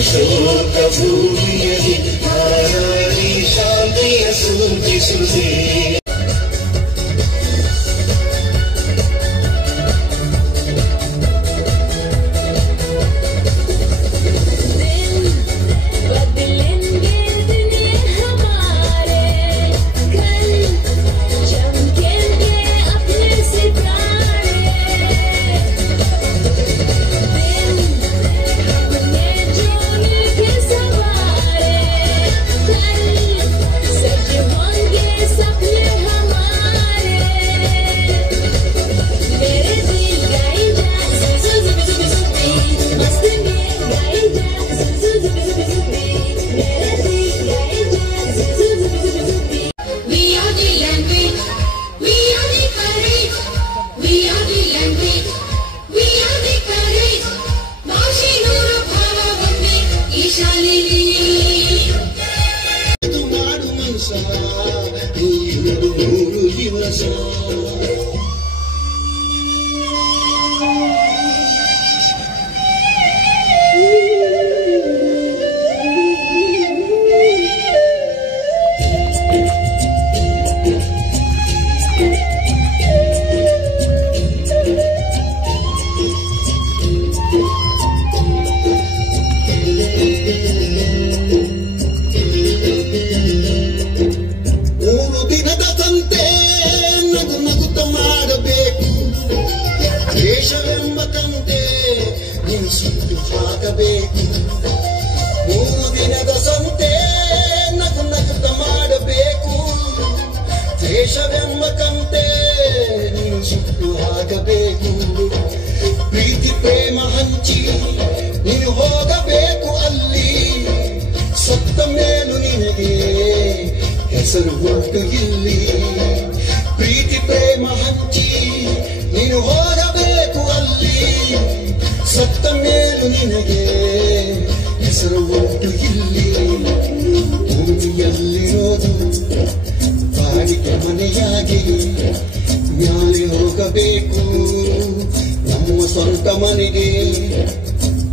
ಅಶೋಕ ಭೂಮಿಯಲ್ಲಿ ಹಾರಾಡಿ ಶಾಂತಿಯ ಸೂಚಿಸುವೆ. ದೇಶವೆಂಬಕಂತೆ ನೀನು ಸುಟ್ಟು ಹಾಕಬೇಕು. ಪ್ರೀತಿ ಪ್ರೇಮ ಹಂಚಿ ನೀನು ಹೋಗಬೇಕು ಅಲ್ಲಿ. ಸತ್ತ ಮೇಲೂ ನಿನಗೆ ಹೆಸರು ಉಂಟು ಇಲ್ಲಿ. ಪ್ರೀತಿ ಪ್ರೇಮ ಹಂಚಿ ನೀನು ಹೋಗಬೇಕು ಅಲ್ಲಿ. ಸತ್ತ ಮೇಲೂ ನಿನಗೆ ಹೆಸರು ಉಂಟು ಇಲ್ಲಿ. ಭೂಮಿಯಲ್ಲಿರೋದು ಬಾಡಿಗೆ ಮನೆಯಾಗಿ ಮ್ಯಾಲೆ ಹೋಗಬೇಕು. ನಮ್ಮ ಸ್ವಂತ ಮನೆಗೆ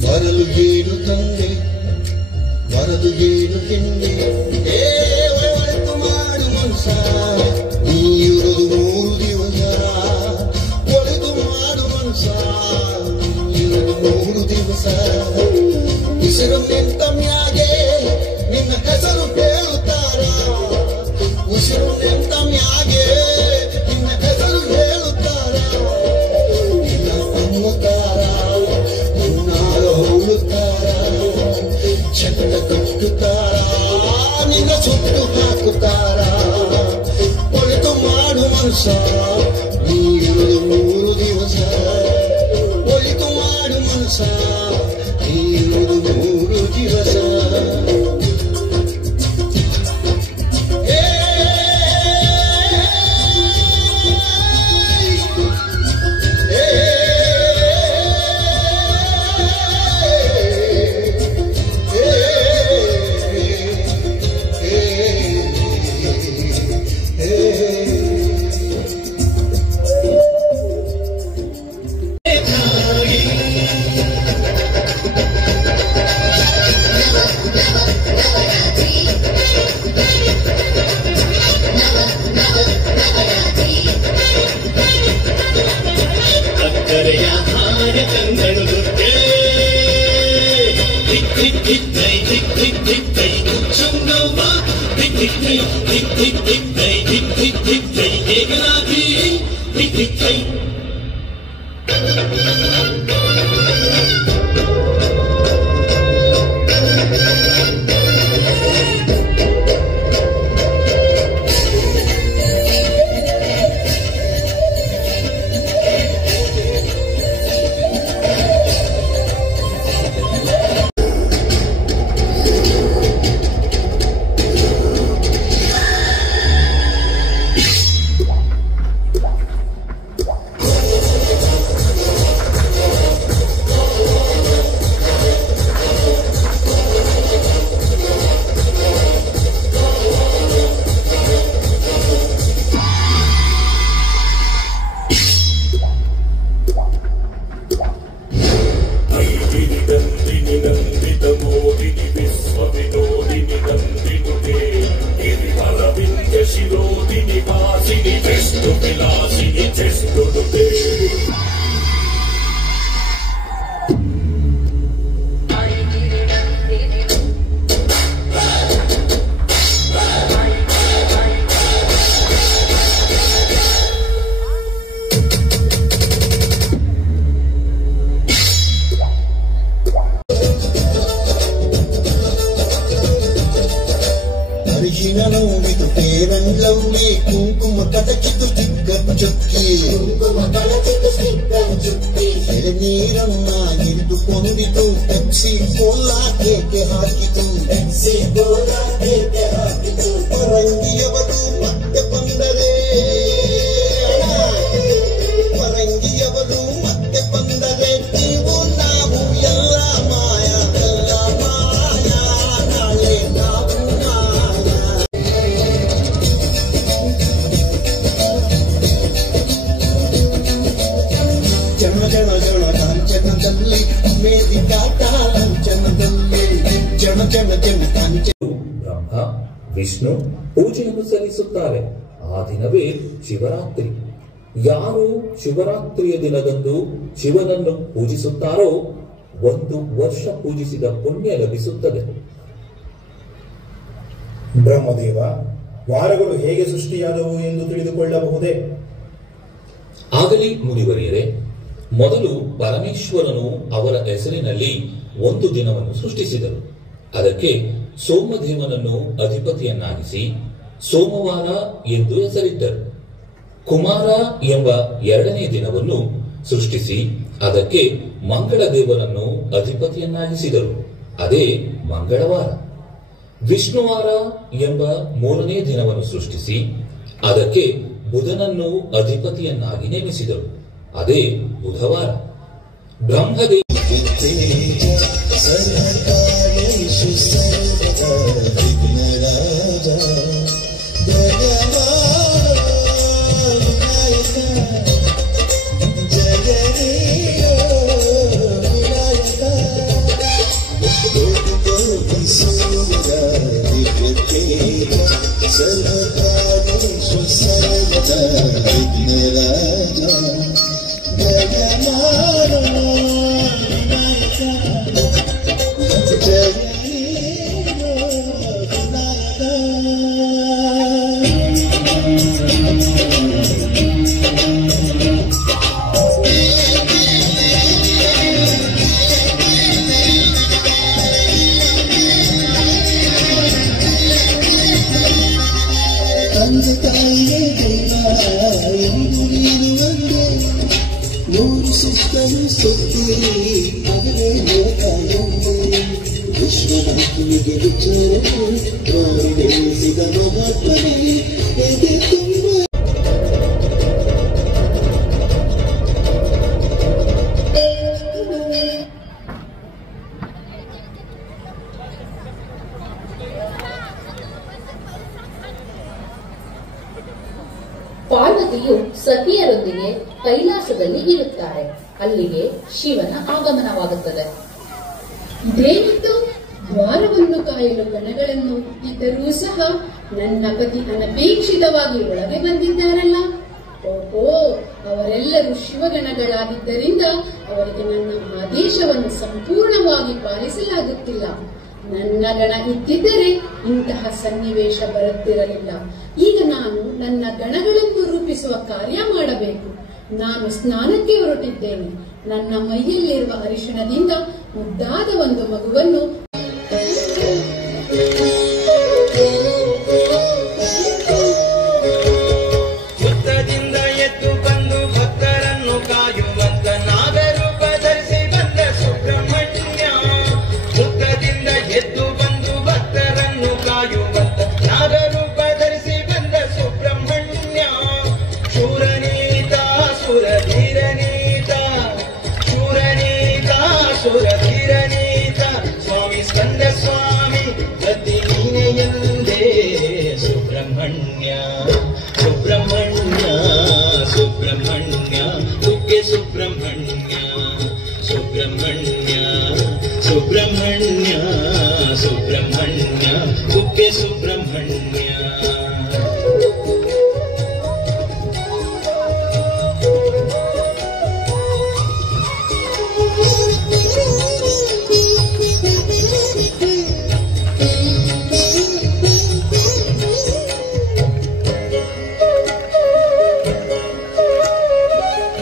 ಬರಲು ಏನು ತಂದೆ, ಬರಲು ಏನು ತಿಂದೆ. ಒಳಿತು ಮಾಡು ಮನುಷ್ಯ, ನೀರುವುದು 3 ದಿವಸ. ಒಳಿತು ಮಾಡು ಮನುಷ್ಯ, ನೀರುವುದು 3 ದಿವಸ. ಉಸಿರು ನಿಂತ ಮ್ಯಾಗೆ ನಿನ್ನ ಹೆಸರು ಹೇಳುತ್ತಾರ. ಉಸಿರು ನಿಂತ ಮ್ಯಾಗೆ ನಿನ್ನ ಹೆಸರು ಹೇಳುತ್ತಾರ. ನಿನ್ನ ಅನ್ನುತ್ತಾರ, ನಿನ್ನಾಗ ಹೋಗುತ್ತಾರ. ಚಟ್ಟ ಕಟ್ಟುತ್ತಾರ, ನಿನ್ನ ಸುಟ್ಟು ಹಾಕುತ್ತಾರ. ಒಳಿತು ಮಾಡು ಮನುಷ್ಯ, ನೀರುವುದು 3 ದಿವಸ. ಒಳಿತು ಮಾಡು ಮನುಷ್ಯ, ನೀರುವುದು 3 ದಿವಸ. ಕಿವಿನ ನೋವಿತು ಪೇರಂಗ್ಲವ್ವೆ ಕುಂಕುಮ ಕಟಕಿತು ಚಿಕ್ಕ ಚುಕ್ಕಿ ಎಳನೀರನ್ನ ಹಿಡಿದುಕೊಂಡಿತು ಪೆಪ್ಸಿ ಕೋಲಾ ಕೇಕೆ ಹಾಕಿತು ಪರಂಗಿಯವರು ಮತ್ತೆ ಬಂದರೆ ಪರಂಗಿಯವರು ಮತ್ತೆ ಬಂದರೆ ನೀವು ನಾವು ಎಲ್ಲ ಮಾಯ ನಾಳೆ ನಾವು ಮಾಯ. ಜನ ಜನ ಜನ ಕಾಂಚನದಲ್ಲಿ ಮೇದಿಕಾಟ ಲಾಂಛನದಲ್ಲಿ ಜನ ಜನ ಜನ ಕಾಂಚನ. ಬ್ರಹ್ಮ ವಿಷ್ಣು ಪೂಜೆಯನ್ನು ಸಲ್ಲಿಸುತ್ತಾರೆ. ಆ ದಿನವೇ ಶಿವರಾತ್ರಿ. ಯಾರು ಶಿವರಾತ್ರಿಯ ದಿನದಂದು ಶಿವನನ್ನು ಪೂಜಿಸುತ್ತಾರೋ 1 ವರ್ಷ ಪೂಜಿಸಿದ ಪುಣ್ಯ ಲಭಿಸುತ್ತದೆ. ಬ್ರಹ್ಮದೇವ, ವಾರಗಳು ಹೇಗೆ ಸೃಷ್ಟಿಯಾದವು ಎಂದು ತಿಳಿದುಕೊಳ್ಳಬಹುದೇ? ಆಗಲಿ ಮುನಿವರಿಯರೇ, ಮೊದಲು ಪರಮೇಶ್ವರನು ಅವರ ಹೆಸರಿನಲ್ಲಿ 1 ದಿನವನ್ನು ಸೃಷ್ಟಿಸಿದರು. ಅದಕ್ಕೆ ಸೋಮದೇವನನ್ನು ಅಧಿಪತಿಯನ್ನಾಗಿಸಿ ಸೋಮವಾರ ಎಂದು ಹೆಸರಿಟ್ಟರು. ಕುಮಾರ ಎಂಬ 2ನೇ ದಿನವನ್ನು ಸೃಷ್ಟಿಸಿ ಅದಕ್ಕೆ ಮಂಗಳದೇವನನ್ನು ಅಧಿಪತಿಯನ್ನಾಗಿಸಿದರು. ಅದೇ ಮಂಗಳವಾರ. ವಿಷ್ಣುವಾರ ಎಂಬ 3ನೇ ದಿನವನ್ನು ಸೃಷ್ಟಿಸಿ ಅದಕ್ಕೆ ಬುಧನನ್ನು ಅಧಿಪತಿಯನ್ನಾಗಿ ನೇಮಿಸಿದರು. ಅದೇ ಬುಧವಾರ. ಬ್ರಹ್ಮದೇವ ಪಾರ್ವತಿಯು ಸತಿಯರೊಂದಿಗೆ ಕೈಲಾಸದಲ್ಲಿ ಇರುತ್ತಾರೆ. ಅಲ್ಲಿಗೆ ಶಿವನ ಆಗಮನವಾಗುತ್ತದೆ. ಇದೇನಿತ್ತು? ದ್ವಾರವನ್ನು ಕಾಯಲು ಗಣಗಳನ್ನು ಇದ್ದರೂ ಸಹ ನನ್ನ ಪತಿ ಅನಪೇಕ್ಷಿತವಾಗಿ ಒಳಗೆ ಬಂದಿದ್ದಾರಲ್ಲ. ಓಹೋ, ಅವರೆಲ್ಲರೂ ಶಿವಗಣಗಳಾಗಿದ್ದರಿಂದ ಅವರಿಗೆ ನನ್ನ ಆದೇಶವನ್ನು ಸಂಪೂರ್ಣವಾಗಿ ಪಾಲಿಸಲಾಗುತ್ತಿಲ್ಲ. ನನ್ನ ಗಣ ಇದ್ದಿದ್ದರೆ ಇಂತಹ ಸನ್ನಿವೇಶ ಬರುತ್ತಿರಲಿಲ್ಲ. ಈಗ ನಾನು ನನ್ನ ಗಣಗಳನ್ನು ರೂಪಿಸುವ ಕಾರ್ಯ ಮಾಡಬೇಕು. ನಾನು ಸ್ನಾನಕ್ಕೆ ಹೊರಟಿದ್ದೇನೆ. ನನ್ನ ಮೈಯಲ್ಲಿರುವ ಅರಿಶಿಣದಿಂದ ಮುದ್ದಾದ ಒಂದು ಮಗುವನ್ನು ಮುತ್ತದಿಂದ ಎದ್ದು ಬಂದು ಭಕ್ತರನ್ನು ಕಾಯುವಂತ ನಾಗರೂಪ ಧರಿಸಿ ಬಂದ ಸುಬ್ರಹ್ಮಣ್ಯ. ಮುತ್ತದಿಂದ ಎದ್ದು ಬಂದು ಭಕ್ತರನ್ನು ಕಾಯುವಂತ ನಾಗರೂಪ ಧರಿಸಿ ಬಂದ ಸುಬ್ರಹ್ಮಣ್ಯ. ಶೂರನೀತ ಸುರಧೀರನೀತ, ಶೂರನೀತ ಸುರಧೀರನೀತ, ಸ್ವಾಮಿ ಸ್ಕಂದ ಸ್ವಾಮಿ ಗತಿ ನೀನೆಯಂದೇ ಸುಬ್ರಹ್ಮಣ್ಯ. ಸುಬ್ರಹ್ಮಣ್ಯ ಸುಬ್ರಹ್ಮಣ್ಯ ಕುಕ್ಕೆ ಸುಬ್ರಹ್ಮಣ್ಯ. ಸುಬ್ರಹ್ಮಣ್ಯ ಸುಬ್ರಹ್ಮಣ್ಯ ಸುಬ್ರಹ್ಮಣ್ಯ ಕುಕ್ಕೆ ಸುಬ್ರಹ್ಮಣ್ಯ.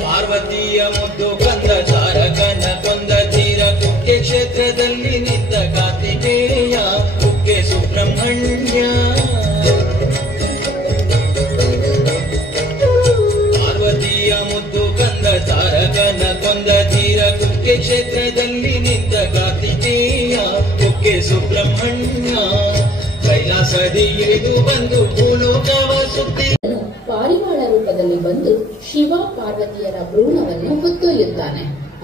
ಪಾರ್ವತಿಯ ಮುದ್ದು ಕಂದ ತಾರಕನ ಕೊಂದ ತೀರ ಕುಕ್ಕೆ ಕ್ಷೇತ್ರದಲ್ಲಿ ನಿಂತ ಕಾರ್ತಿಕೇಯ. ಕುಕ್ಕೆ ಕುಕ್ಕೆ ಸುಬ್ರಹ್ಮಣ್ಯ ಕೈಲಾಸದಿ ಇಳಿದು ಬಂದು ಭೂಲೋಕವ ಸುತ್ತಿ ಪಾರಿವಾಳ ರೂಪದಲ್ಲಿ ಬಂದು ಶಿವ ಪಾರ್ವತಿಯರ ಭ್ರೂಣವನ್ನು ಹೊತ್ತೊಯ್ಯುತ್ತಾನೆ.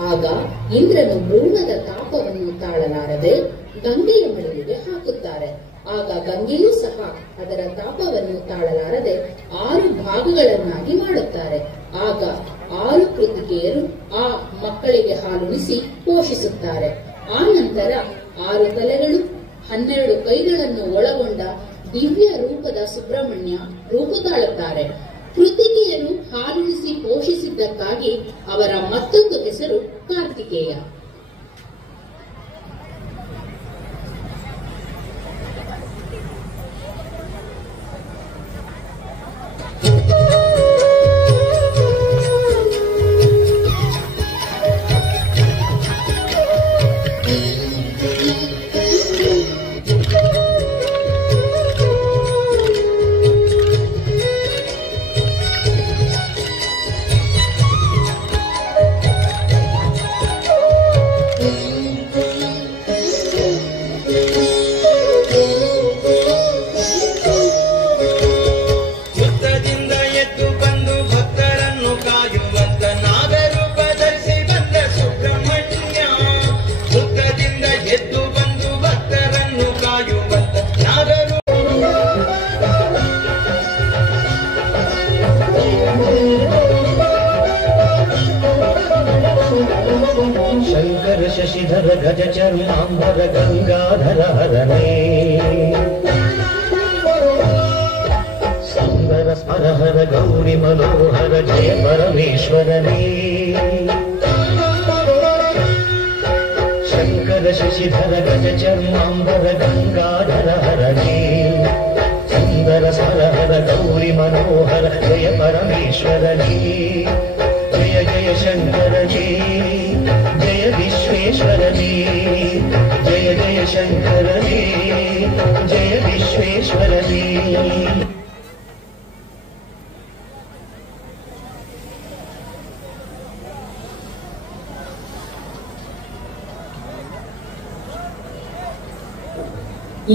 ಆಗ ಇಂದ್ರನು ಭ್ರೂಣದ ತಾಪವನ್ನು ತಾಳಲಾರದೆ ಗಂಗೆಯ ಮಡಿಲಿಗೆ ಹಾಕುತ್ತಾರೆ. ಆಗ ಗಂಗೆಯೂ ಸಹ ಅದರ ತಾಪವನ್ನು ತಾಳಲಾರದೆ 6 ಭಾಗಗಳನ್ನಾಗಿ ಮಾಡುತ್ತಾರೆ. ಆಗ 6 ಕೃತಿಕೆಯರು ಆ ಮಕ್ಕಳಿಗೆ ಹಾಲುಣಿಸಿ ಪೋಷಿಸುತ್ತಾರೆ. ಆ ನಂತರ 6 ತಲೆಗಳು 12 ಕೈಗಳನ್ನು ಒಳಗೊಂಡ ದಿವ್ಯ ರೂಪದ ಸುಬ್ರಹ್ಮಣ್ಯ ರೂಪ ತಾಳುತ್ತಾರೆ. ಕೃತಿಕೆಯರು ಹಾಲುಣಿಸಿ ಪೋಷಿಸಿದ್ದಕ್ಕಾಗಿ ಅವರ ಮತ್ತೊಂದು ಹೆಸರು ಕಾರ್ತಿಕೇಯ. ಶಂಕರ ಶಶಿಧರ ಗಜ ಚರ್ಮಾಂಬರ ಗಂಗಾಧರ ಹರನೇ ಸುಂದರ ಸ್ಮರಹರ ಗೌರಿ ಮನೋಹರ ಜಯ ಪರಮೇಶ್ವರನೇ ಶಂಕರ ಶಶಿಧರ ಗಜ ಚರ್ಮಾಂಬರ ಗಂಗಾಧರ ಹರನೇ ಸುಂದರ ಸ್ಮರಹರ ಗೌರಿ ಮನೋಹರ ಜಯ ಪರಮೇಶ್ವರನೇ ಜಯ ಜಯ ಶಂಕರನೇ ಜಯ ವಿಶ್ವೇಶ್ವರನೇ ಜಯ ಜಯ ಶಂಕರನೇ ಜಯ ವಿಶ್ವೇಶ್ವರನೇ.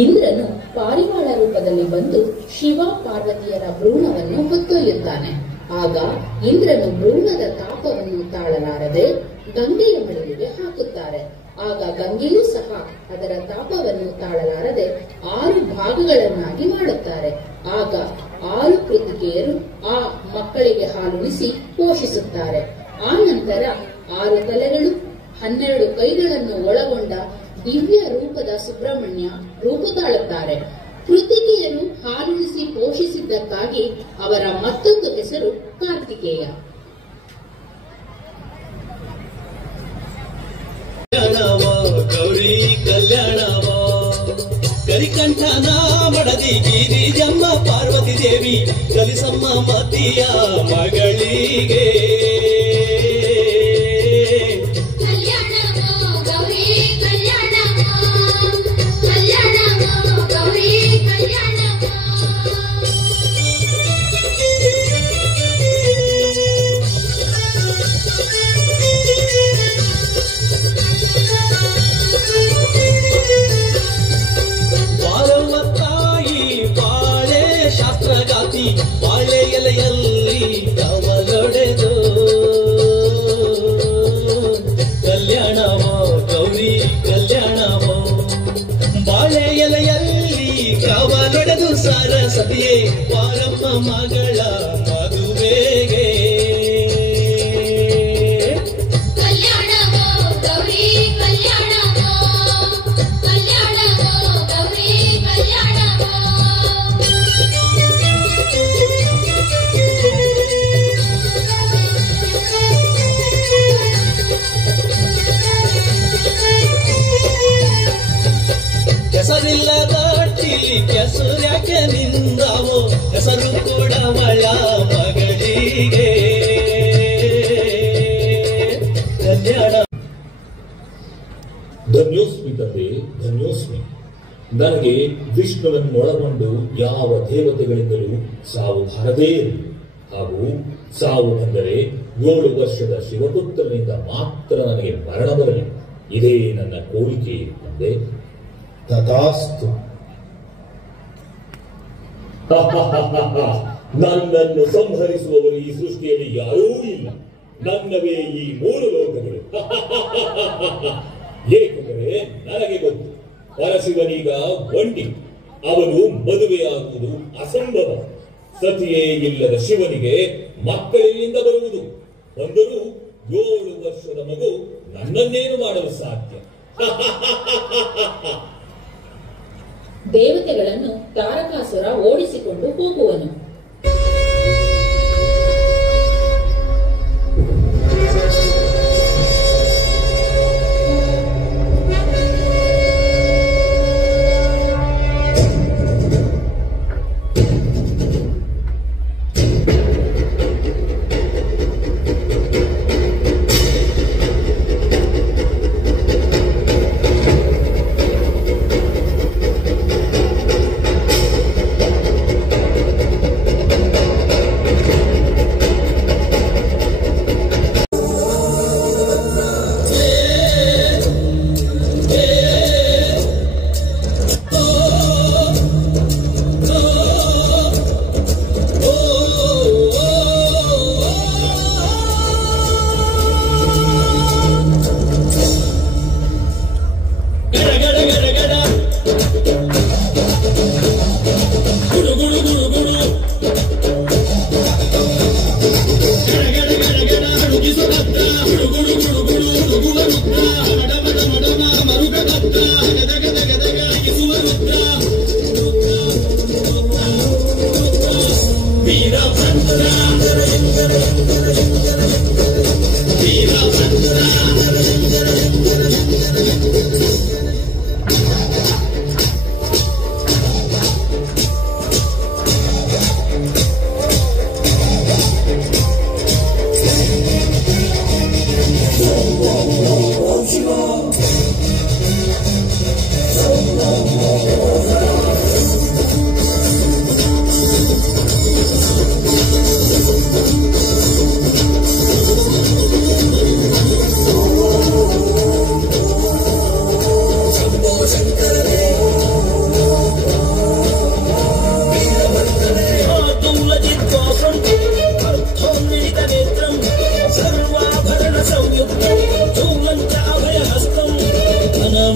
ಇಂದ್ರನು ಪಾರಿವಾಳ ರೂಪದಲ್ಲಿ ಬಂದು ಶಿವ ಪಾರ್ವತಿಯರ ಭ್ರೂಣವನ್ನು ಹೊತ್ತೊಯ್ಯುತ್ತಾನೆ. ಆಗ ಇಂದ್ರನು ಭ್ರೂಣದ ತಾಪವನ್ನು ತಾಳಲಾರದೆ ಗಂಗೆಯ ಮಡಿಲಿಗೆ ಹಾಕುತ್ತಾರೆ. ಆಗ ಗಂಗೆಯೂ ಸಹ ಅದರ ತಾಪವನ್ನು ತಾಳಲಾರದೆ 6 ಭಾಗಗಳನ್ನಾಗಿ ಮಾಡುತ್ತಾರೆ. ಆಗ 6 ಕೃತಿಕೆಯರು ಆ ಮಕ್ಕಳಿಗೆ ಹಾಲುಣಿಸಿ ಪೋಷಿಸುತ್ತಾರೆ. ಆ ನಂತರ 6 ತಲೆಗಳು 12 ಕೈಗಳನ್ನು ಒಳಗೊಂಡ ದಿವ್ಯ ರೂಪದ ಸುಬ್ರಹ್ಮಣ್ಯ ರೂಪ ತಾಳುತ್ತಾರೆ. ಕೃತಿಕೆಯರು ಹಾಲುಣಿಸಿ ಪೋಷಿಸಿದ್ದಕ್ಕಾಗಿ ಅವರ ಮತ್ತೊಂದು ಹೆಸರು ಕಾರ್ತಿಕೇಯ. ಗೌರಿ ಕಲ್ಯಾಣವ ಕರಿಕಂಠನ ಮಡದಿ ಗಿರಿಜಮ್ಮ ಪಾರ್ವತಿ ದೇವಿ ಕಲಿಸಮ್ಮ ಮತಿಯ ಮಗಳಿಗೆ ಬಾಳೆ ಎಲೆಯಲ್ಲಿ ಕವಲೊಡೆದು ಕಲ್ಯಾಣವೋ ಗೌರಿ ಕಲ್ಯಾಣವೋ ಬಾಳೆ ಎಲೆಯಲ್ಲಿ ಕವಲೊಡೆದು ಸರಸ್ವತಿಯೇ ಪಾರಮ್ಮ ಮಗಳ ಮದುವೆಗೆ ಹೆಸರಿಲ್ಲದ ಟಿಲಿ ಕೆಸರ್ಯಾಕೆ ನಿಂದಾವೋ ಹೆಸರು ಕೊಡವಳ ಮಗಳಿಗೆ ಕಲ್ಯಾಣ. ಧನ್ಯೋಸ್ಮಿ ತಂದೆ, ಧನ್ಯೋಸ್ಮಿ. ನನಗೆ ವಿಷ್ಣುವನ್ನೊಳಗೊಂಡು ಯಾವ ದೇವತೆಗಳಿಂದಲೂ ಸಾವು ಬಾರದೇ ಇರಲಿ. ಹಾಗೂ ಸಾವು ಬಂದರೆ 7 ವರ್ಷದ ಶಿವಪುತ್ರನಿಂದ ಮಾತ್ರ ನನಗೆ ಮರಣ ಬರಲಿ. ಇದೇ ನನ್ನ ಕೋರಿಕೆ ತಂದೆ. ತಥಾಸ್ತು. ನನ್ನನ್ನು ಸಂಹರಿಸುವವರು ಈ ಸೃಷ್ಟಿಯಲ್ಲಿ ಯಾರೂ ಇಲ್ಲ. ನನ್ನವೇ ಈ ಮೂರು ಲೋಕಗಳು. ಏಕೆಂದರೆ ನನಗೆ ಗೊತ್ತು, ಪರಶಿವನೀಗ ಒಂಟಿ. ಅವನು ಮದುವೆಯಾಗುವುದು ಅಸಂಭವ. ಸತಿಯೇ ಇಲ್ಲದ ಶಿವನಿಗೆ ಮಕ್ಕಳೆಲ್ಲಿಂದ ಬರುವುದು? ಒಂದರೂ 7 ವರ್ಷದ ಮಗು ನನ್ನನ್ನೇನು ಮಾಡಲು ಸಾಧ್ಯ? ದೇವತೆಗಳನ್ನು ತಾರಕಾಸುರ ಓಡಿಸಿಕೊಂಡು ಹೋಗುವನು.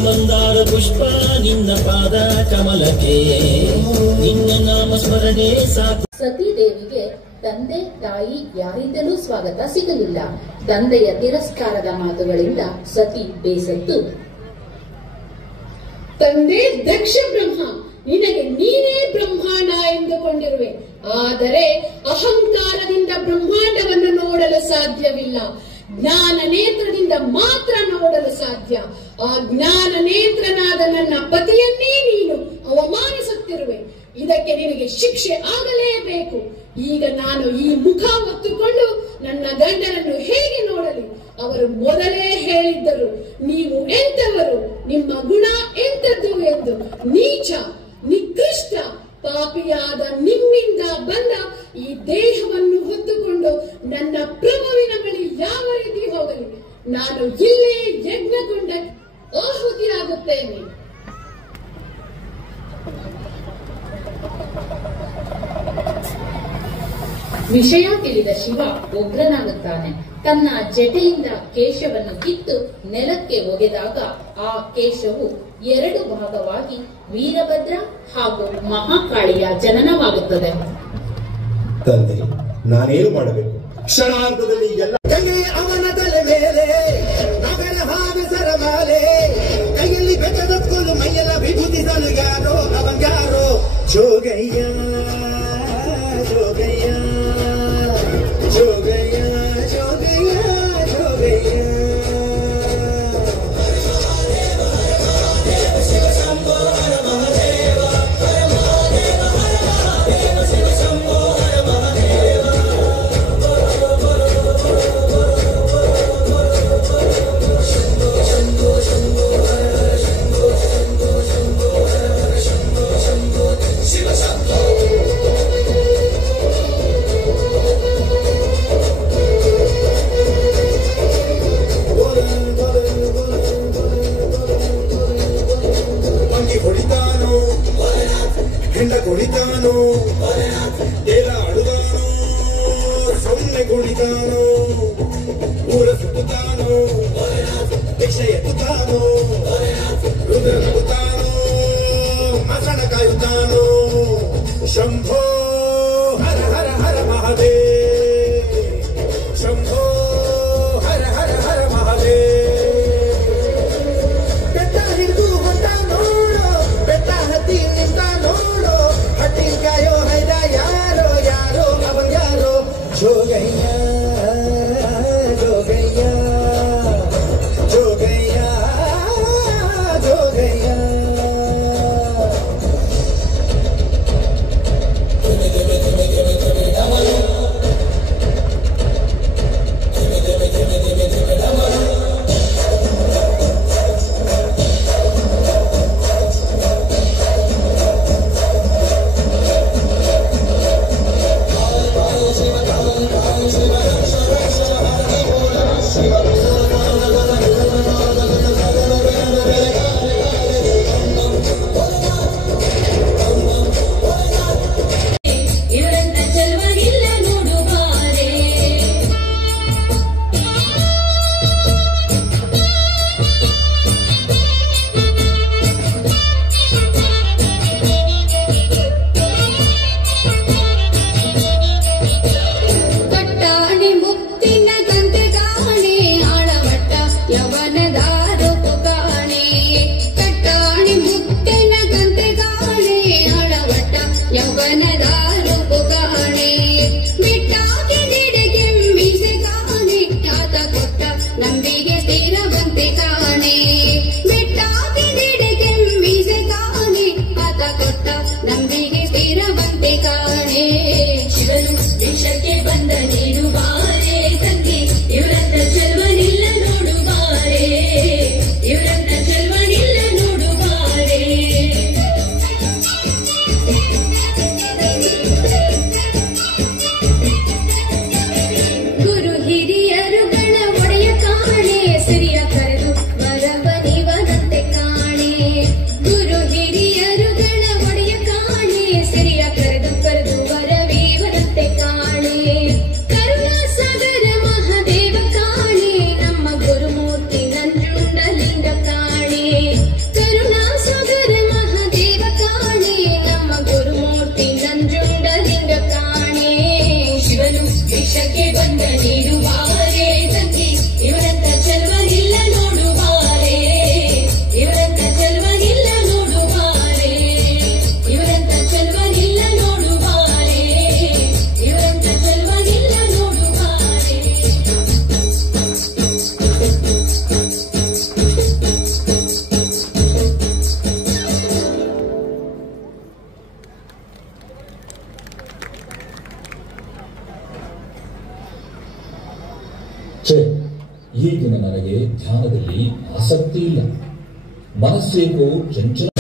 ಮಂದಾರ ಪುಷ್ಪ ನಿನ್ನ ಪಾದ ಕಮಲಕ್ಕೆ ನಿನ್ನ ನಾಮ ಸ್ಮರಣೆ ಸಾಕು. ಸತೀದೇವಿಗೆ ತಂದೆ ತಾಯಿ ಯಾರಿಂದಲೂ ಸ್ವಾಗತ ಸಿಗಲಿಲ್ಲ. ತಂದೆಯ ತಿರಸ್ಕಾರದ ಮಾತುಗಳಿಂದ ಸತಿ ಬೇಸತ್ತು, ತಂದೆ ದಕ್ಷ ಬ್ರಹ್ಮ, ನಿನಗೆ ನೀನೇ ಬ್ರಹ್ಮಾಂಡ ಎಂದುಕೊಂಡಿರುವೆ. ಆದರೆ ಅಹಂಕಾರದಿಂದ ಬ್ರಹ್ಮಾಂಡವನ್ನು ನೋಡಲು ಸಾಧ್ಯವಿಲ್ಲ. ಜ್ಞಾನ ನೇತ್ರದಿಂದ ಮಾತ್ರ ನೋಡಲು ಸಾಧ್ಯ. ಆ ಜ್ಞಾನ ನೇತ್ರನಾದ ನನ್ನ ಪತಿಯನ್ನೇ ನೀನು ಅವಮಾನಿಸುತ್ತಿರುವೆ. ಇದಕ್ಕೆ ನಿನಗೆ ಶಿಕ್ಷೆ ಆಗಲೇಬೇಕು. ಈಗ ನಾನು ಈ ಮುಖ ಹೊತ್ತುಕೊಂಡು ನನ್ನ ಗಂಡನನ್ನು ಹೇಗೆ ನೋಡಲಿ? ಅವರು ಮೊದಲೇ ಹೇಳಿದ್ದರು, ನೀವು ಎಂತವರು, ನಿಮ್ಮ ಗುಣ ಎಂತದ್ದು ಎಂದು. ನೀಚ, ನಿಕೃಷ್ಟ, ಪಾಪಿಯಾದ ನಿಮ್ಮಿಂದ ಬಂದ ಈ ದೇಹವನ್ನು ಹೊತ್ತುಕೊಂಡು ನನ್ನ ಪ್ರಭುವಿನ ಬಳಿ ಯಾವ ರೀತಿ ಹೋಗಲಿ? ನಾನು ಇಲ್ಲೇ ಯಜ್ಞಗೊಂಡ ಆಹುತಿಯಾಗುತ್ತೇನೆ. ವಿಷಯ ತಿಳಿದ ಶಿವ ಉಗ್ರನಾಗುತ್ತಾನೆ. ತನ್ನ ಜಟೆಯಿಂದ ಕೇಶವನ್ನು ಕಿತ್ತು ನೆಲಕ್ಕೆ ಒಗೆದಾಗ ಆ ಕೇಶವು 2 ಭಾಗವಾಗಿ ವೀರಭದ್ರ ಹಾಗೂ ಮಹಾಕಾಳಿಯ ಜನನವಾಗುತ್ತದೆ. ತಂದೆ, ನಾನೇನು ಮಾಡಬೇಕು? ಕ್ಷಣಾರ್ಧದಲ್ಲಿ ಎಲ್ಲ ಅವನ ತಲೆ ಮೇಲೆ ನಗರ ಹಾಗೆ ಸರಮಾಲೆ, ಕೈಯಲ್ಲಿ ಬೆಟ್ಟದಕ್ಕೂ ಮೈಯೆಲ್ಲ ವಿಭೂತಿಸಲು ಯಾರೋ ಅವಂಗಾರೋ. ಜೋಗಯ್ಯ ಜೋಗಯ್ಯ ಜೋಗಯ್ಯ ಜೋಗಯ್ಯ ಜೋಗಯ್ಯ. ಈ ದಿನ ನನಗೆ ಧ್ಯಾನದಲ್ಲಿ ಆಸಕ್ತಿ ಇಲ್ಲ. ಮನಸ್ಸೇಕೋ ಚಂಚಲ.